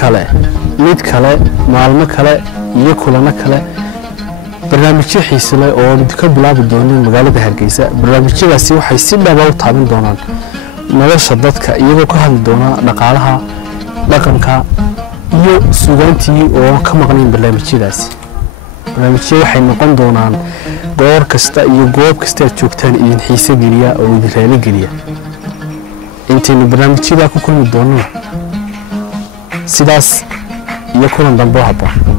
kale mid kale maalmo kale iyo kulano kale barnaamijyo xiiso leh oo ka bilaabi doona magaalada Hargeysa barnaamijyadaasi waxay si dhab ah u taaban doonaan nolosha dadka iyagoo ka hadli doona dhaqaalaha dhaqanka iyo suugaantii oo ka maqnaan barnaamijyadaasi barnaamijyo waxay noqon doonaan goor kasta iyo goob kasta aad joogtaan idin xiiso geliya oo idin raali geliya intii barnaamijyada ku kulmi doonana sidaas iyo kulan dambe habboon